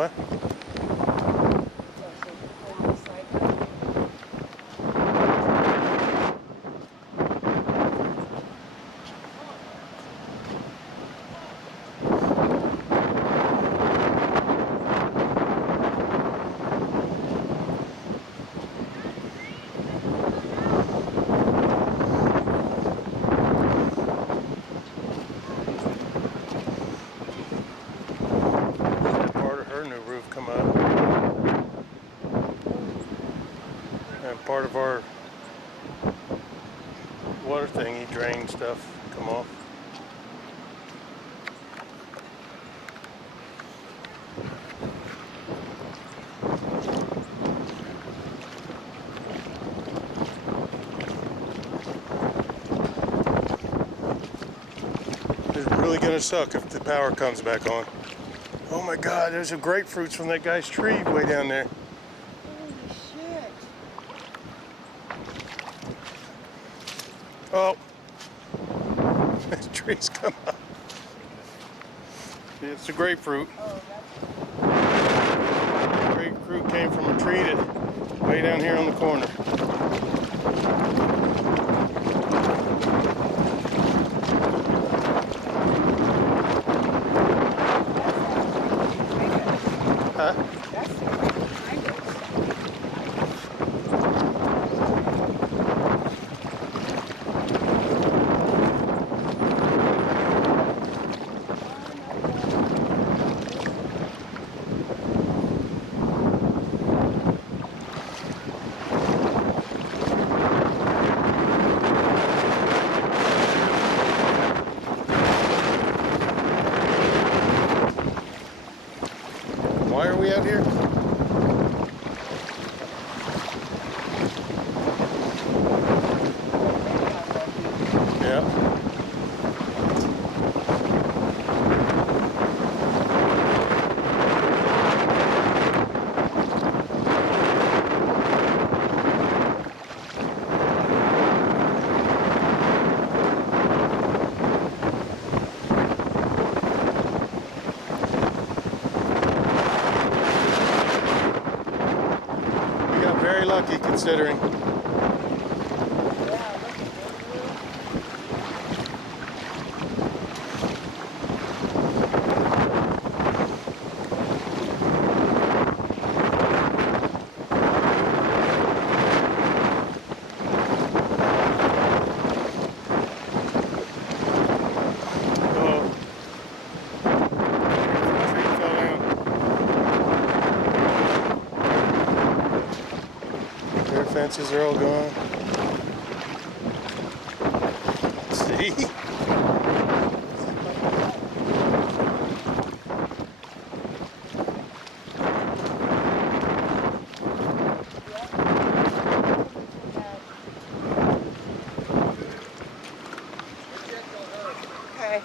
What? Her new roof come up, and part of our water thingy drain stuff come off. It's really gonna suck if the power comes back on. Oh my God, there's some grapefruits from that guy's tree way down there. Holy shit. Oh, this tree's come up. It's a grapefruit. Oh, The grapefruit came from a tree that way down here on the corner. Huh? that's the right behind us. Why are we out here? Yeah. Very lucky considering. Fences are all gone. See? Okay.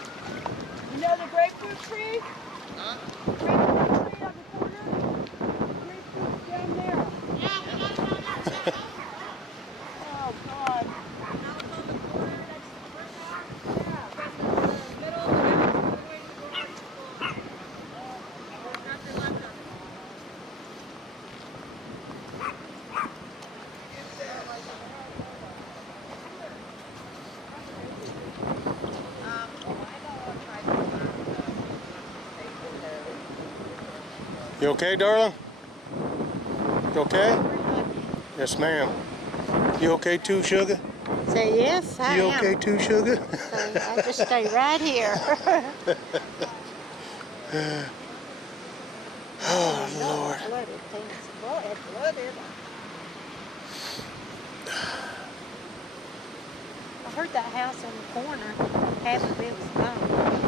You know the grapefruit tree? Huh? Grapefruit tree on the corner? Grapefruit's down there. Yeah, we got it on that side. Oh, God. Now it's on the corner next to the brick house. Yeah. From the middle of the house all the way to the garage school. There's nothing left of it. You okay, darling? You okay? Yes, ma'am. You okay too, sugar? Say yes, I You am. okay too, sugar? So I just stay right here. Oh, Lord. Flooded things. Boy, it flooded. I heard that house on the corner. Half of it was gone.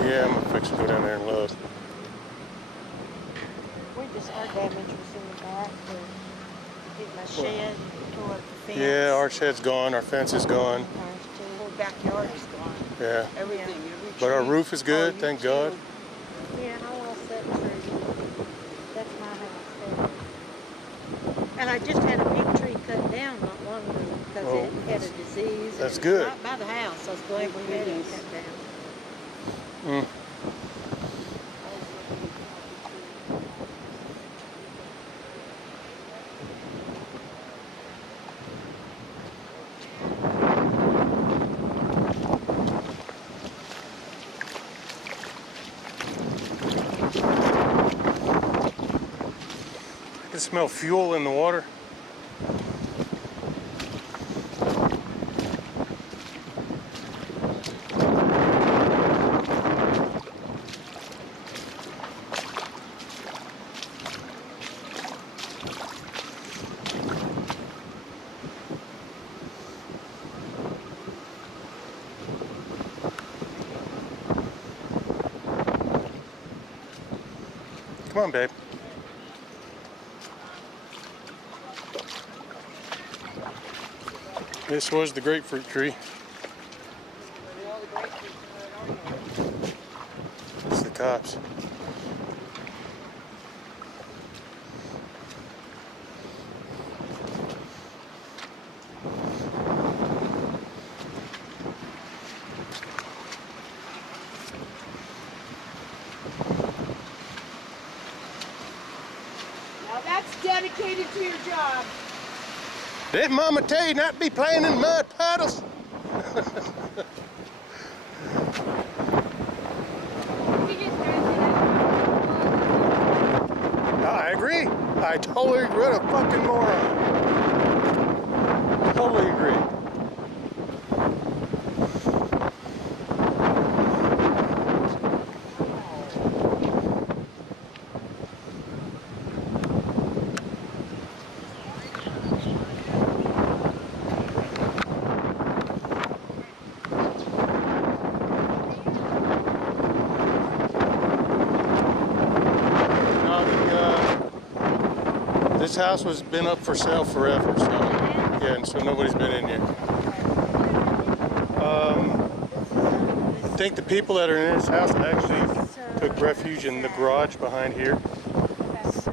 Yeah, I'm gonna fix to go down there and look. We just, our damage was in the back. Hit my shed and tore up the fence. Yeah, our shed's gone, our fence is gone. Ours too. Whole backyard is gone. Yeah. Everything. Every But our tree. roof is good, Oh, thank you God. too. Yeah, I lost that tree. That's my house there. And I just had a big tree cut down not long ago because Oh, it had a disease. and that's it was good. Right by the house. I was glad we had it cut down. Mm. can smell fuel in the water. Come on, babe. This was the grapefruit tree. It's the cops. Now that's dedicated to your job. Didn't Mama tell you not to be playing in mud puddles? I agree. I totally agree. What a fucking moron. Totally agree. This house has been up for sale forever, so yeah, and so nobody's been in here. I think the people that are in this house actually took refuge in the garage behind here. So,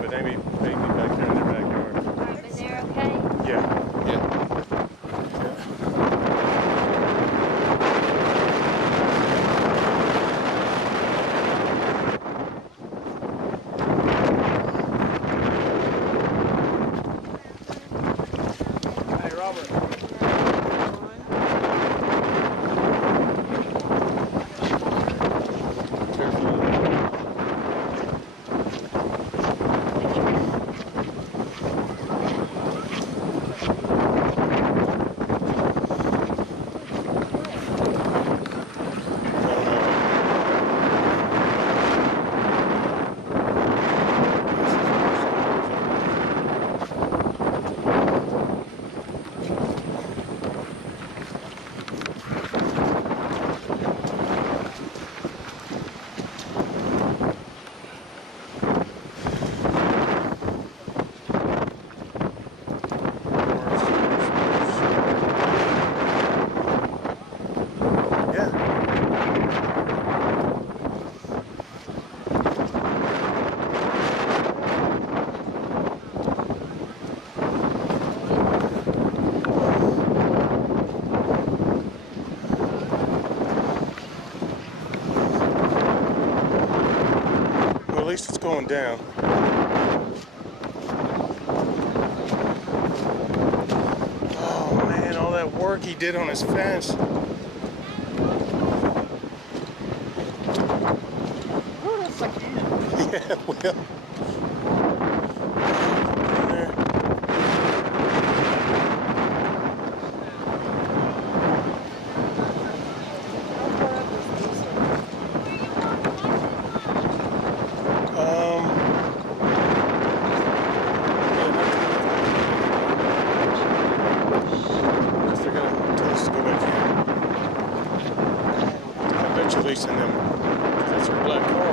but they may be back there in their backyard. But they're okay? Yeah, yeah. At least it's going down. Oh man, all that work he did on his fence. Yeah, well. Leasing them. That's their black car.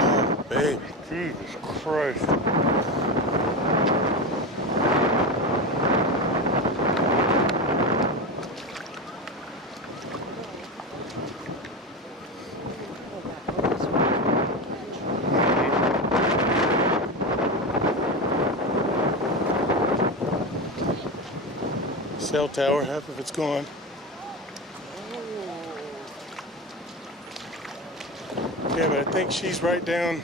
Oh, baby, Jesus Christ. Cell tower, half of it's gone. Yeah, but I think she's right down,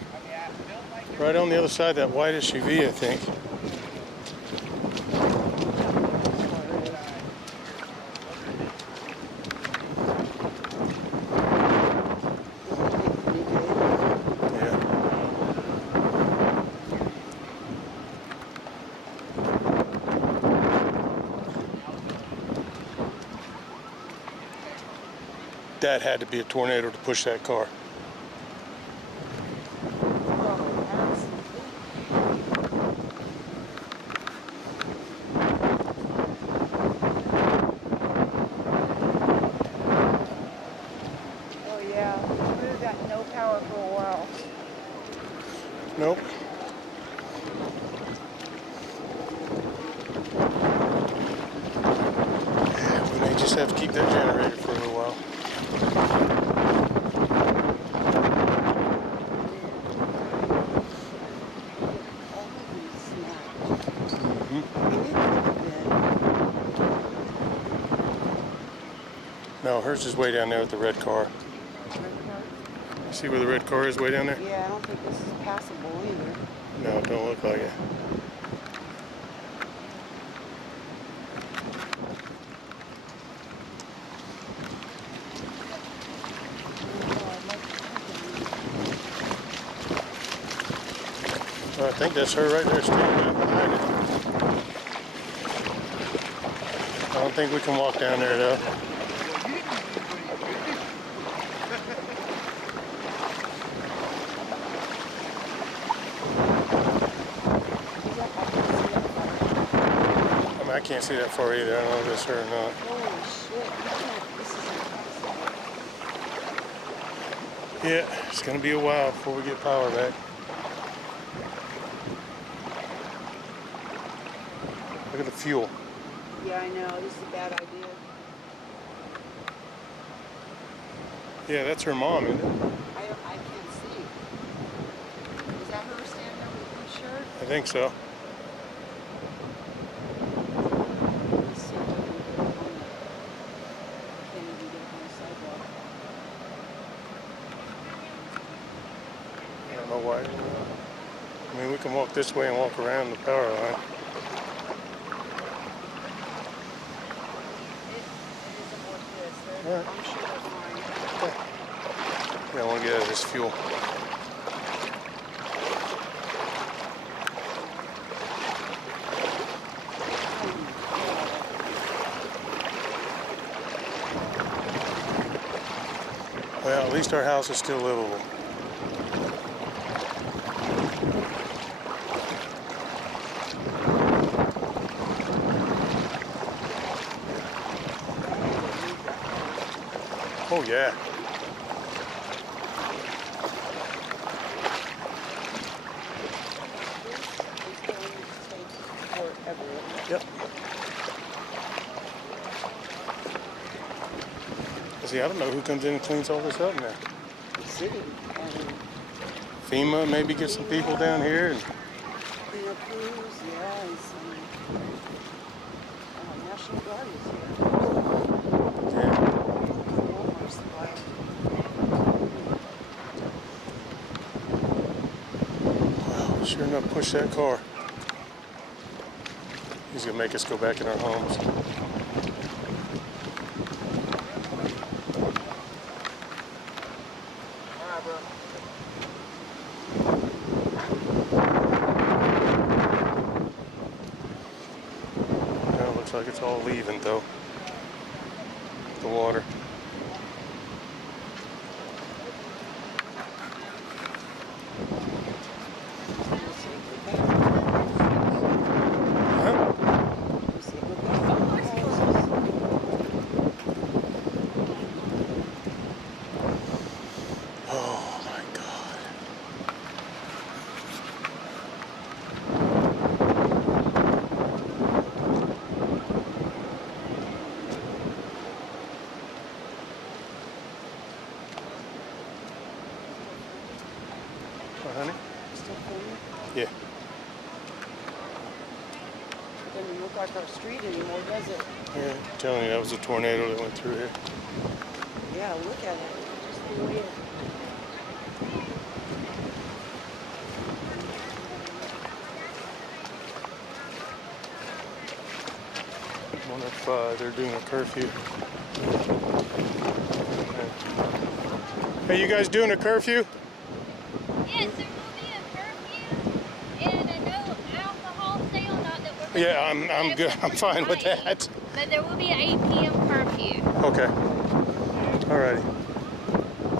right on the other side of that white SUV, I think. That had to be a tornado to push that car. Oh yeah, we've got no power for a while. Nope. Yeah, we may just have to keep that generator for a little while. No, hers is way down there with the red car. You see where the red car is way down there? Yeah, I don't think this is passable either. No, it don't look like it. Well, I think that's her right there standing right behind it. I don't think we can walk down there though. I can't see that far either. I don't know if it's her or not. Holy shit, this is impossible. Yeah, it's going to be a while before we get power back. Look at the fuel. Yeah, I know, this is a bad idea. Yeah, that's her mom, isn't it? I can't see. Is that her standing over the blue shirt? I think so. Let's see if I can get up on the... I can't even get up on the sidewalk. I don't know why. I mean, we can walk this way and walk around the power line. It isn't worth this. All right. I'm sure they're fine. Yeah, I want to get out of this fuel. Well, at least our house is still livable. Oh yeah. Yep. See, I don't know who comes in and cleans all this up now. The city and FEMA, maybe get some people down here and clean up crews, yeah, and some National Guard is here. yeah. Walmart supply. Wow, sure enough, push that car. He's gonna make us go back in our homes. Well, looks like it's all leaving though. The water. Oh my God. Oh, honey? Still filming? Yeah. It doesn't look like our street anymore, does it? Yeah, I'm telling you, that was a tornado that went through here. Yeah, look at it. Just the way it I wonder if they're doing a curfew. Hey, you guys doing a curfew? Yes, there will be a curfew and a no alcohol sale. Not that we're Yeah, I'm good. I'm fine with that. But there will be an 8 p.m. curfew. Okay. Alrighty.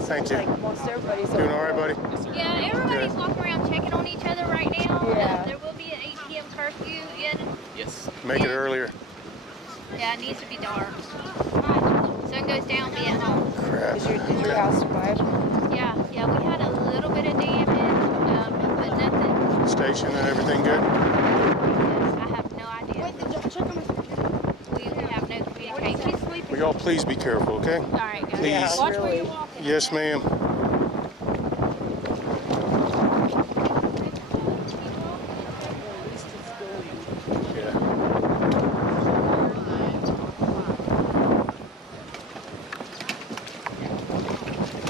Thank you. Like most everybody's Doing all right, buddy? Yeah, everybody's walking around checking on each other right now. Yeah. There will be an 8 p.m. curfew in. Make it earlier. Yeah, it needs to be dark. Sun goes down, be at home. Crap. Did your house survive? Yeah, we had a little bit of damage, but nothing. Station and everything good? I have no idea. We have no communication. She's sleeping. Will y'all please be careful, okay? All right, guys. Please. Watch where you're walking. Yes, ma'am. Yeah.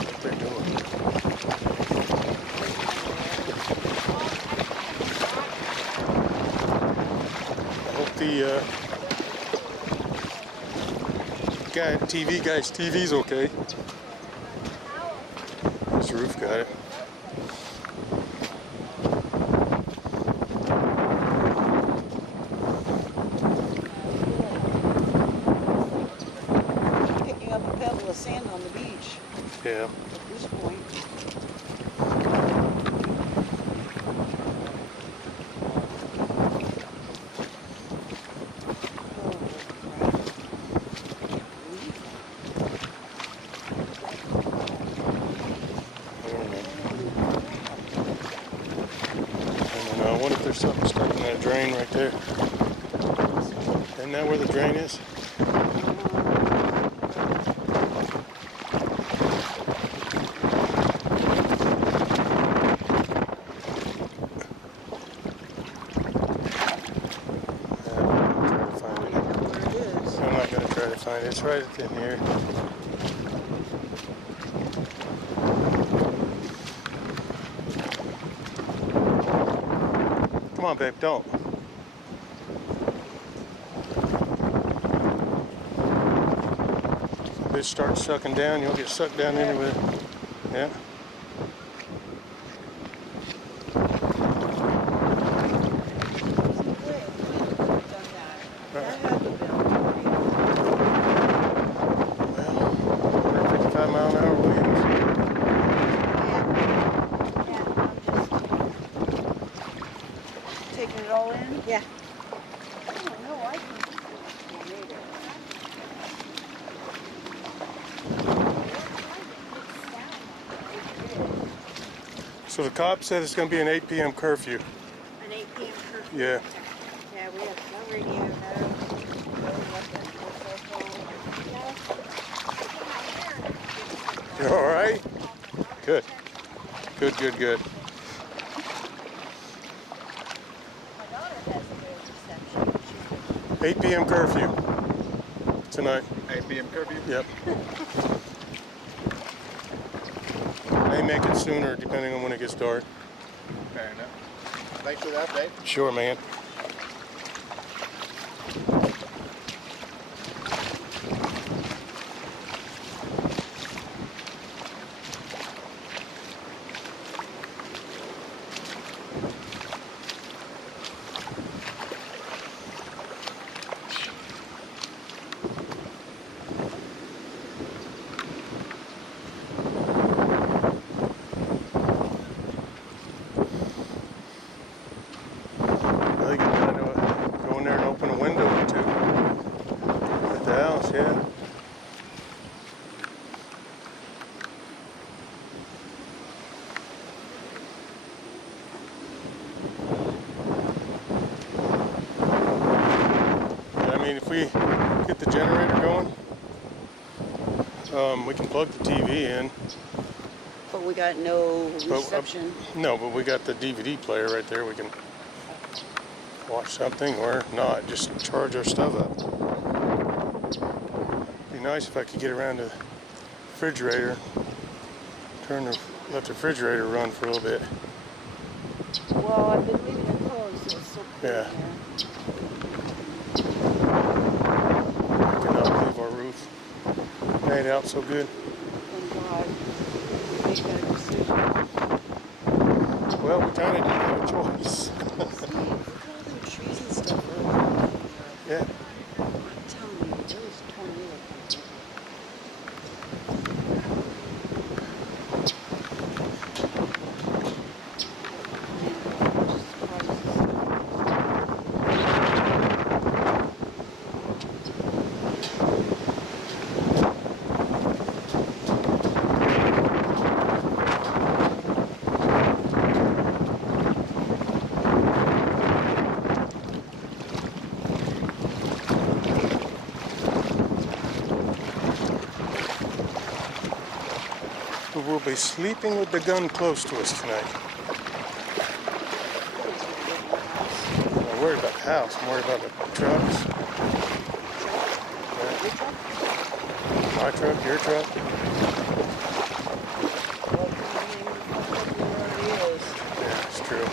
What they're doing. I hope the guy's TV's okay. His roof got it. Picking up a pebble of sand on the beach Yeah. at this point. And I wonder if there's something stuck in that drain right there. Isn't that where the drain is? I'm not going to try to find it. It's right in here. Come on, babe, don't. If it starts sucking down, you'll get sucked down anyway. Yeah. Well, 155-mile-an-hour winds. Taking it all in? Yeah. I don't know. I can. So the cop said it's going to be an 8 p.m. curfew. An 8 p.m. curfew. Yeah. Yeah, we have no radio, no. You all right? Good. Good, good, good. My daughter has a good reception. 8 p.m. curfew tonight. 8 p.m. curfew? Yep. They make it sooner depending on when it gets dark. Fair enough. Thanks for the update. Sure, man. Well, you can kind of go in there and open a window or two at the house, yeah. I mean, if we get the generator going, we can plug the TV in. But we got no But, reception. no, but we got the DVD player right there. We can watch something or not. Just charge our stuff up. Be nice if I could get around to the refrigerator, turn the let the refrigerator run for a little bit. Well, I've been leaving it closed, so it's so cool Yeah. in there. I cannot believe our roof made out so good. Thank God. Make that decision. Well, we kind of didn't have a choice. See, look at all them trees and stuff early. Yeah. I'm telling you, there was a tornado coming through. We will be sleeping with the gun close to us tonight. I'm not worried about the house. I'm worried about the trucks. Yeah. My truck, your truck. Yeah, it's true.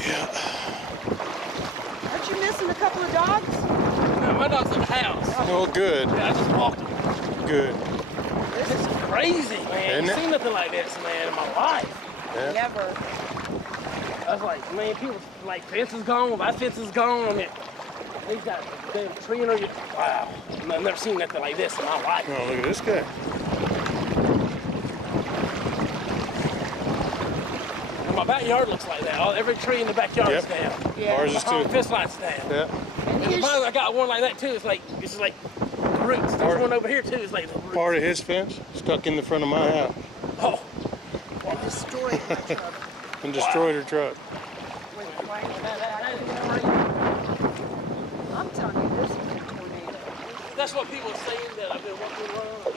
Yeah. Aren't you missing a couple of dogs? No, my dog's in the house. Oh, good. Yeah, I just walked him. Good. This is crazy, man. Isn't I've it? seen nothing like this, man, in my life. Yeah. Never. I was like, man, people, like, fence is gone, my fence is gone. I mean, he's got a damn tree in there. Wow. I've never seen nothing like this in my life. Oh, look at this guy. And my backyard looks like that. Every tree in the backyard is Yep. down. Yeah. Ours is Behind too. the fence line's down. Yeah. And And here's, finally, I got one like that, too. It's just like roots. There's one over here, too. It's like the roots. Part of his fence stuck in the front of my house Oh, it destroyed my truck. and destroyed her truck. With I'm telling you, this is a tornado. that's what people are saying that I've been walking around.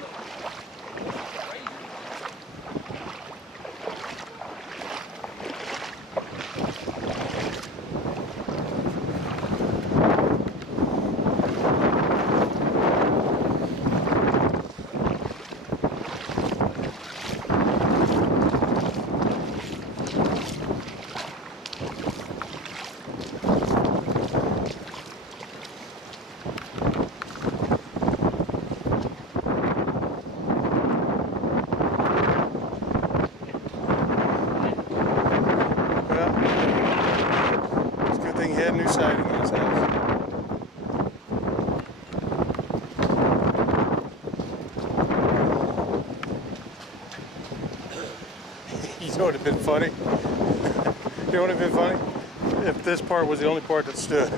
Well, it's a good thing he had new siding in his house. You know what would have been funny? You know what would have been funny? If this part was the only part that stood.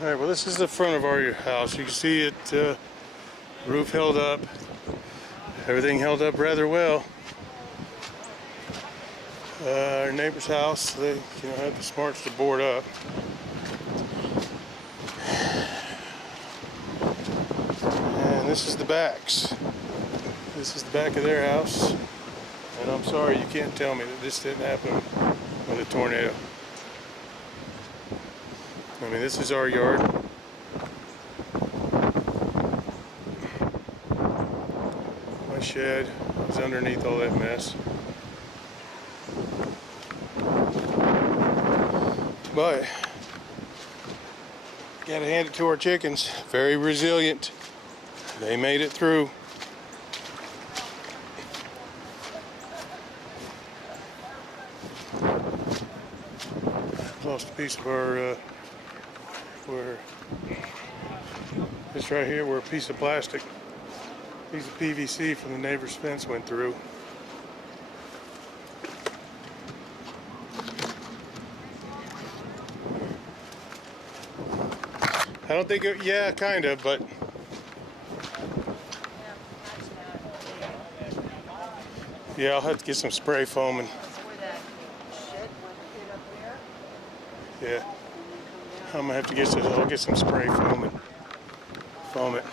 All right, well, this is the front of our house. You can see it, roof held up. Everything held up rather well. Our neighbor's house, they had the smarts to board up. And this is the backs. This is the back of their house. And I'm sorry, you can't tell me that this didn't happen with a tornado. I mean, this is our yard. My shed is underneath all that mess. But, gotta hand it to our chickens. Very resilient. They made it through. Lost a piece of our where this right here, where a piece of plastic, piece of PVC from the neighbor's fence went through. I don't think it, yeah, kind of, but yeah, I'll have to get some spray foam and Yeah. I'm gonna have to get some. I'll get some spray foam and foam it.